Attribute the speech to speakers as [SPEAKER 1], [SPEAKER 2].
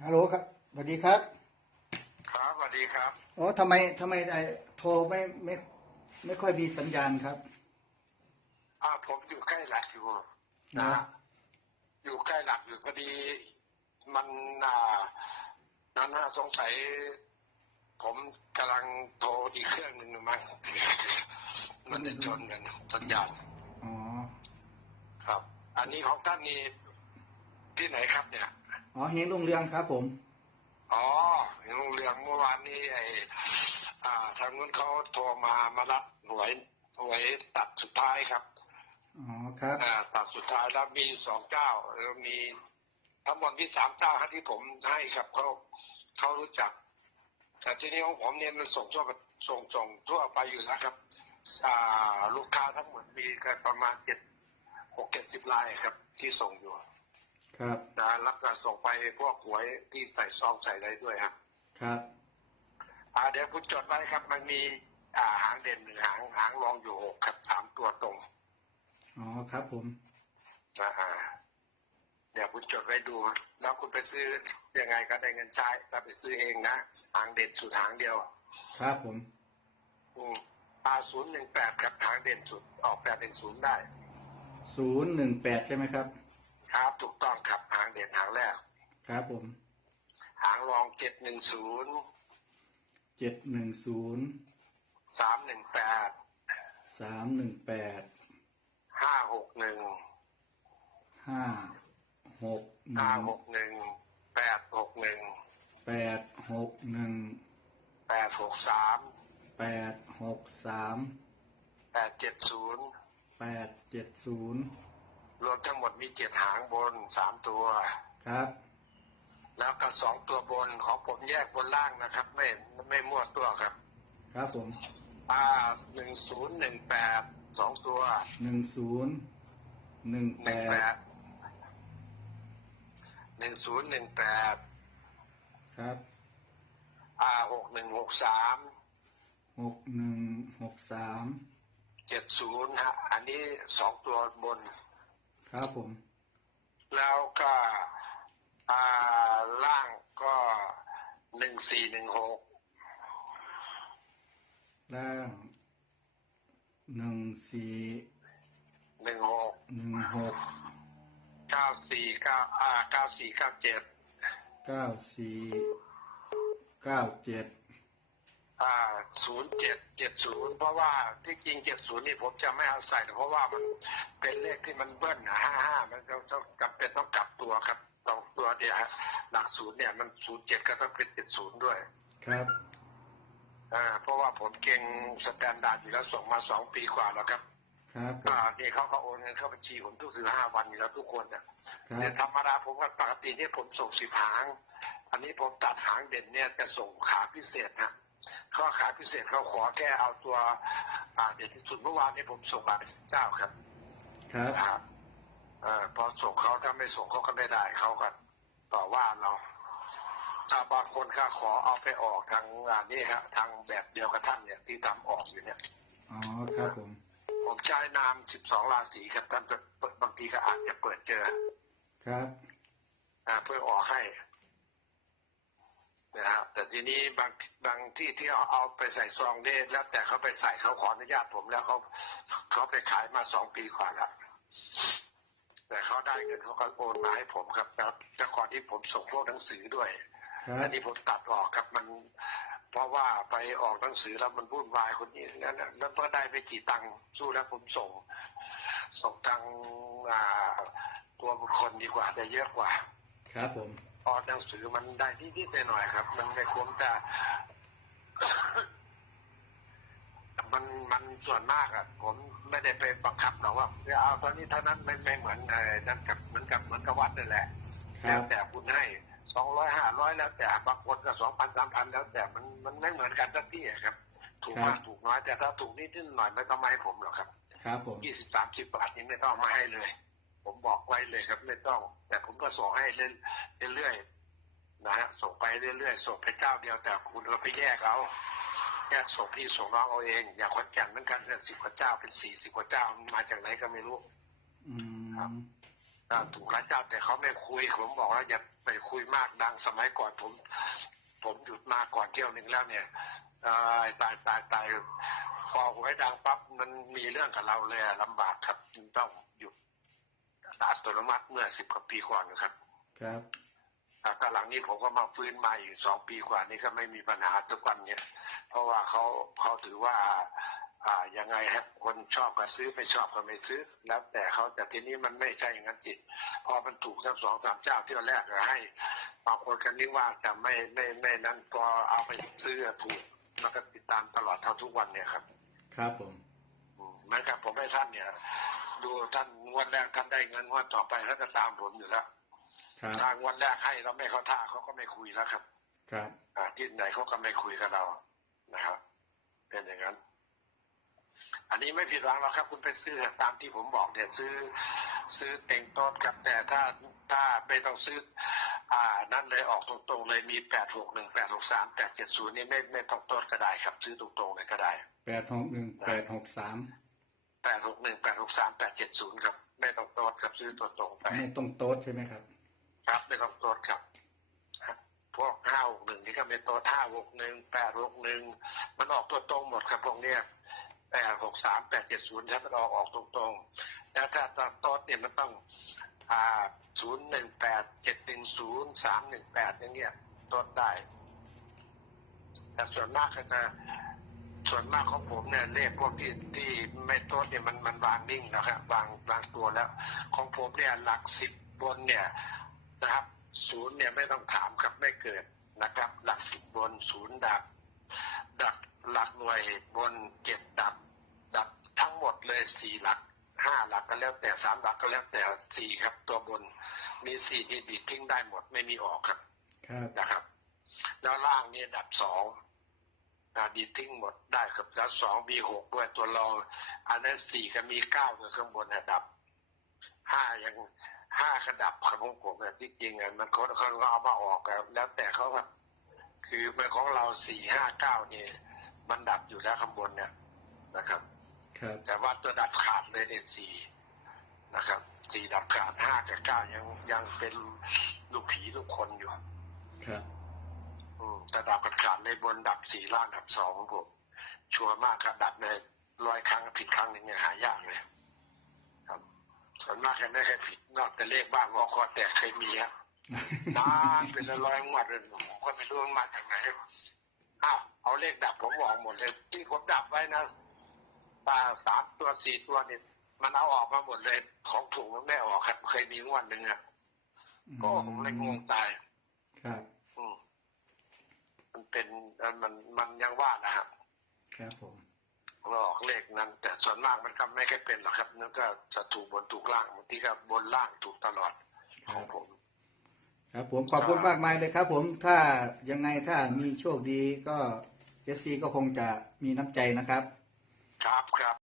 [SPEAKER 1] ฮัลโหลครับสวัสดีครับ
[SPEAKER 2] ครับสวัสดีครับ
[SPEAKER 1] อ๋อทำไมทำไมไอ้โทรไม่ไม่ไม่ค่อยมีสัญญาณครับ
[SPEAKER 2] อ่าผมอยู่ใกล้หลักอยู่
[SPEAKER 1] นะ
[SPEAKER 2] นะอยู่ใกล้หลักอยู่พอดี มันอ่านาน่าสงสัย ผมกำลังโทรอีกเครื่องหนึ่งอยู่มั้งมันจะชนกันสัญญาณ
[SPEAKER 1] อ๋อ
[SPEAKER 2] ครับ อันนี้ของท่านนี่ที่ไหนครับเนี่ย
[SPEAKER 1] อ๋อเฮงลุงเรืองครับผม
[SPEAKER 2] อ๋อโรงเรียนเมื่อวานนี้ไอ้อ่า ทางนู้นเขาโทรมามารับหวยหวยตัดสุดท้ายครับ
[SPEAKER 1] อ๋อครับ
[SPEAKER 2] อ่าตัดสุดท้ายแล้วมีสองเจ้าแล้วมีทั้งหมดมีสามเจ้าฮะที่ผมให้ครับเขาเขารู้จัก แต่ที่นี้ของผมเนี่ยมันส่งทั่วส่งส่งทั่วไปอยู่แล้วครับอ่าลูกค้าทั้งหมดมีกันประมาณเจ็ดหกเจ็ดสิบรายครับ ที่ส่งอยู่
[SPEAKER 1] ครับ
[SPEAKER 2] นะแล้วก็ส่งไปพวกหวยที่ใส่ซองใส่อะไรด้วยครับ
[SPEAKER 1] ครับ
[SPEAKER 2] อ่าเดี๋ยวคุณจดไว้ครับมันมีอ่าหางเด่นหนึ่งหางหางรองอยู่หกครับสามตัวตรง
[SPEAKER 1] อ๋อครับผม
[SPEAKER 2] อ่าเดี๋ยวคุณจดไว้ดู แล้วคุณไปซื้อยังไงก็ได้เงินใช้ถ้าไปซื้อเองนะหางเด่นสุดหางเดียว
[SPEAKER 1] ครับผม
[SPEAKER 2] อืมอาศูนย์หนึ่งแปดครับหางเด่นสุดออกแปดเป็นศูนย์ได้
[SPEAKER 1] ศูนย์หนึ่งแปดใช่ไหมครับ
[SPEAKER 2] ครับถูกต้องครับหางเด่นหางแรก
[SPEAKER 1] ครับผม
[SPEAKER 2] หางรองเจ็ดหนึ่งศูนย์
[SPEAKER 1] เจ็ดหนึ่งศูนย์
[SPEAKER 2] สามหนึ่งแปด
[SPEAKER 1] สามหนึ่งแปด
[SPEAKER 2] ห้าหกหนึ่ง
[SPEAKER 1] ห้าหกห
[SPEAKER 2] ห้า
[SPEAKER 1] นึ่ง
[SPEAKER 2] หกหนึ่งแปดหกหนึ่ง
[SPEAKER 1] แปดหกหนึ่ง
[SPEAKER 2] แปดหกสาม
[SPEAKER 1] แปดหกสาม
[SPEAKER 2] แปดเจ็ดศูนย์
[SPEAKER 1] แปดเจ็ดศูนย์
[SPEAKER 2] รวมทั้งหมดมีเจ็ดหางบนสามตัว
[SPEAKER 1] ครับ
[SPEAKER 2] แล้วก็สองตัวบนของผมแยกบนล่างนะครับ ไม่ไม่มั่วตัวครับ
[SPEAKER 1] ครับผม
[SPEAKER 2] อ่าหนึ่งศูนย์หนึ่งแปดสองตัว
[SPEAKER 1] หนึ่งศูนย์หนึ่ง
[SPEAKER 2] ห
[SPEAKER 1] แป
[SPEAKER 2] นึ่งแป
[SPEAKER 1] ด
[SPEAKER 2] ดหนึ่งศูนย์หนึ่งแปด
[SPEAKER 1] ครับ
[SPEAKER 2] อ่าหกหนึ่งหกสาม
[SPEAKER 1] หกหนึ่งหกสาม
[SPEAKER 2] เจ็ดศูนย์ฮะอันนี้สองตัวบน
[SPEAKER 1] ครับผม
[SPEAKER 2] แล้วก็อ่าล่างก็หนึ่งสี่หนึ่งหก
[SPEAKER 1] ล่างหนึ่งสี่
[SPEAKER 2] หนึ่งหก
[SPEAKER 1] หนึ่งหก
[SPEAKER 2] เก้าสี่เก้าอ่าเก้าสี่เก้าเจ็ด
[SPEAKER 1] เก้าสี่เก้าเจ็ด
[SPEAKER 2] อ่าศูนย์เจ็ดเจ็ดศูนย์เพราะว่าที่จริงเจ็ดศูนย์นี่ผมจะไม่เอาใส่ เพราะว่ามันเป็นเลขที่มันเบิ้ลนะห้าห้ามันต้องต้องจำเป็นต้องกลับตัวครับต้องตัวเดียวฮะหลักศูนย์เนี่ยมันศูนย์เจ็ดก็ต้องเป็นเจ็ดศูนย์ด้วย
[SPEAKER 1] ครับ
[SPEAKER 2] อ่าเพราะว่าผมเก่งสแตนดาร์ดอยู่แล้วส่งมาสองปีกว่าแล้วครับ
[SPEAKER 1] ครับผม
[SPEAKER 2] อ่านี่เขาก็โอนเงินเข้าบัญชีผมทุกสิบห้าวันอยู่แล้วทุกคนเนี่ย
[SPEAKER 1] ครับ
[SPEAKER 2] เนี่ยธรรมดาผมก็ปกติที่ผมส่งสิบหาง อันนี้ผมตัดหางเด่นเนี่ยจะส่งขาพิเศษฮะเขาขาพิเศษเขาขอแค่เอาตัวอ่าเด่นที่สุดเมื่อวานนี้ผมส่งหลายเจ้าครับ
[SPEAKER 1] ครับ
[SPEAKER 2] นะครับเอ่อพอส่งเขาถ้าไม่ส่งเขาก็ไม่ได้เขาก็ต่อว่าเราถ้าบางคนก็ขอเอาไปออกทางงานนี้ฮะทางแบบเดียวกับท่านเนี่ยที่ทำออกอยู่เนี่ย
[SPEAKER 1] อ๋อครับผม
[SPEAKER 2] ผมใช้นามสิบสองราศีครับท่านก็บางทีก็อาจจะเปิดเจอ
[SPEAKER 1] ครับ
[SPEAKER 2] อ่าเพื่อออกให้ นะครับแต่ทีนี้บางบางที่ที่เอาเอาไปใส่ซองได้แล้วแต่เขาไปใส่เขาขออนุญาตผมแล้วเขาเขาไปขายมาสองปีกว่าแล้วแต่เขาได้เงินเขาก็โอนมาให้ผมครับแล้วแต่ก่อนที่ผมส่งพวกหนังสือด้วย
[SPEAKER 1] ครับ
[SPEAKER 2] อันนี้ผมตัดออกครับมัน เพราะว่าไปออกหนังสือแล้วมันวุ่นวายคนนี้นั้นน่ะแล้วก็ได้ไม่กี่ตังค์สู้แล้วผมส่ง ส่งทางอ่าตัวบุคคลดีกว่าได้เยอะกว่า
[SPEAKER 1] ครับผม
[SPEAKER 2] ออกหนังสือมันได้นิดๆหน่อยๆครับ มันไม่คุ้มแต่มันมันส่วนมากอะผมไม่ได้ไปบังคับหรอกว่าจะเอาเท่านี้เท่านั้นไม่ไม่เหมือนเออนั่นกับเหมือนกับเหมือนกับวัดนั่นแหละ
[SPEAKER 1] ค
[SPEAKER 2] แล้
[SPEAKER 1] รั
[SPEAKER 2] ว
[SPEAKER 1] บ
[SPEAKER 2] แต่คุณให้สองร้อยห้าร้อยแล้วแต่บางคนก็สองพันสามพันแล้วแต่มันมันไม่เหมือนกันสักที่อะครับ ถูกมากถูกน้อยแต่ถ้าถูกนิดนิดหน่อยไม่ต้องมาให้ผมหรอกครับ
[SPEAKER 1] ครับผม
[SPEAKER 2] ยี่สิบสามสิบบาทนี่ไม่ต้องมาให้เลย ผมบอกไว้เลยครับไม่ต้อง แต่ผมก็ส่งให้เรื่อยเรื่อยๆนะฮะส่งไปเรื่อยๆส่งไปเจ้าเดียวแต่คุณก็ไปแยกเอาแยกส่งพี่ส่งน้องเอาเองอย่างขอนแก่นเหมือนกันสิบกว่าเจ้าเป็นสี่สิบกว่าเจ้ามันมาจากไหนก็ไม่รู้
[SPEAKER 1] อืม
[SPEAKER 2] ครับออ่าถูกหลายเจ้าแต่เขาไม่คุยผมบอกแล้วอย่าไปคุยมากดังสมัยก่อนผม ผมหยุดมาก่อนเที่ยวหนึ่งแล้วเนี่ยเอ่อตายตายตายพอหวยดังปั๊บมันมีเรื่องกับเราเลยอะลำบากครับจึงต้องหยุด อัตโนมัติเมื่อสิบกว่าปีก่อนนะครับ
[SPEAKER 1] ครับ
[SPEAKER 2] อ่าแต่หลังนี้ผมก็มาฟื้นมาอยู่สองปีกว่านี้ก็ไม่มีปัญหาทุกวันเนี่ย เพราะว่าเขาเขาถือว่า อ่ายังไงฮะคนชอบก็ซื้อไม่ชอบก็ไม่ซื้อ แล้วแต่เขาแต่ทีนี้มันไม่ใช่อย่างนั้นจิต พอมันถูกทั้งสองสามเจ้าที่แรกก็ให้บางคนกันนึกว่าจะไม่ไม่ไม่นั้นพอเอาไปซื้อถูกแล้วก็ติดตามตลอดเท่าทุกวันเนี่ยครับ
[SPEAKER 1] ครับผม
[SPEAKER 2] อืมเหมือนกับผมให้ท่านเนี่ย ดูท่านงวดแรกท่านได้เงินงวดต่อไปเขาจะตามผมอยู่แล้ว
[SPEAKER 1] ครับ
[SPEAKER 2] ทางวันแรกให้เราไม่เข้าท่าเขาก็ไม่คุยแล้วครับ
[SPEAKER 1] ครับ
[SPEAKER 2] อ่าที่ไหนเขาก็ไม่คุยกับเรานะครับ เป็นอย่างนั้น อันนี้ไม่ผิดหวังหรอกครับ คุณไปซื้อตามที่ผมบอกเนี่ยซื้อ ซื้อเต็งโต๊ดครับ แต่ถ้าถ้าไม่ต้องซื้อ อ่า นั่นเลยออกตรงๆเลยมีแปดหกหนึ่งแปดหกสามแปดเจ็ดศูนย์นี่ไม่ไม่ต้องโต๊ดก็ได้ครับ ซื้อตรงๆเลยก็ได้
[SPEAKER 1] แปดหกหนึ่งแปดหกสาม
[SPEAKER 2] แปดหกหนึ่งแปดหกสามแปดเจ็ดศูนย์ครับไม่ต้องโต๊ดครับซื้อตัวตรงไป
[SPEAKER 1] ไม่ต้องโต๊ดใช่ไหมครับ
[SPEAKER 2] ครับไม่ต้องโต๊ดครับครับพวกห้าหกหนึ่งนี่ก็เป็นโต๊ดห้าหกหนึ่งแปดหกหนึ่งมันออกตัวตรงหมดครับพวกเนี้ยแปดหกสามแปดเจ็ดศูนย์ถ้ามันออกออกตรงๆแล้วถ้าตัวโต๊ดเนี่ยมันต้องอ่าศูนย์หนึ่งแปดเจ็ดหนึ่งศูนย์สามหนึ่งแปดอย่างเงี้ยโต๊ดได้แต่ส่วนมากก็จะ ส่วนมากของผมเนี่ยเลขพวกที่ที่ไม่โต๊ดเนี่ยมันมันวางนิ่งนะครับวางวางตัวแล้ว ของผมเนี่ยหลักสิบบนเนี่ยนะครับศูนย์เนี่ยไม่ต้องถามครับไม่เกิดนะครับ หลักสิบบนศูนย์ดับดับหลักหน่วยบนเจ็ดดับ ดับทั้งหมดเลยสี่หลักห้าหลักก็แล้วแต่สามหลักก็แล้วแต่สี่ครับ ตัวบนมีสี่ที่ดีดทิ้งได้หมดไม่มีออกครับ
[SPEAKER 1] ครับ
[SPEAKER 2] นะครับ แล้วล่างเนี่ยดับสอง นะดีดทิ้งหมดได้ครับแล้วสองมีหกด้วยตัวรอง อันนั้นสี่ก็มีเก้าตัวข้างบนนะดับห้ายังห้ากระดับของผมเนี่ยที่จริงอะมันเขาเขาก็เอามาออกกันแล้วแต่เขาครับคือเป็นของเราสี่ห้าเก้านี่มันดับอยู่แล้วข้างบนเนี่ยนะครับ
[SPEAKER 1] ครับ
[SPEAKER 2] แต่ว่าตัวดับขาดเลยเนี่ยสี่นะครับสี่ดับขาดห้ากับเก้ายังยังเป็นลูกผีลูกคนอยู่
[SPEAKER 1] ครับ
[SPEAKER 2] อืมแต่ดับกันขาดในบนดับสี่ล่างดับสองของผมชัวร์มากครับดับในร้อยครั้งผิดครั้งหนึ่งเนี่ยหายากเลย ครับส่วนมากจะไม่เคยผิดนอกแต่เลขบ้างงอคอแตกเคยมีครับนานเป็นร้อยๆงวดเลยผมก็ไม่รู้มันมาจากไหนอ้าวเอาเลขดับผมบอกหมดเลยที่ผมดับไว้นะตาสามตัวสี่ตัวนี่มันเอาออกมาหมดเลย ของถูกมันไม่ออกครับเคยมีงวดหนึ่งครับก็ผมเลยงงตาย
[SPEAKER 1] ครับ
[SPEAKER 2] อืมมัน เป็นเอ่อมันมันยังว่านะครับ
[SPEAKER 1] ครับผม
[SPEAKER 2] เราออกเลขนั้น แต่ส่วนมากมันก็ไม่ค่อยเป็นหรอกครับนั่นก็จะถูกบนถูกล่างบางทีก็บนล่างถูกตลอด
[SPEAKER 1] ค
[SPEAKER 2] ข
[SPEAKER 1] รั
[SPEAKER 2] อง
[SPEAKER 1] บ
[SPEAKER 2] ผม
[SPEAKER 1] ครับผมขอบคุณมากมายเลยครับ ผมถ้ายังไงถ้ามีโชคดีก็เอฟซีก็คงจะมีน้ำใจนะครับ
[SPEAKER 2] ครับครับ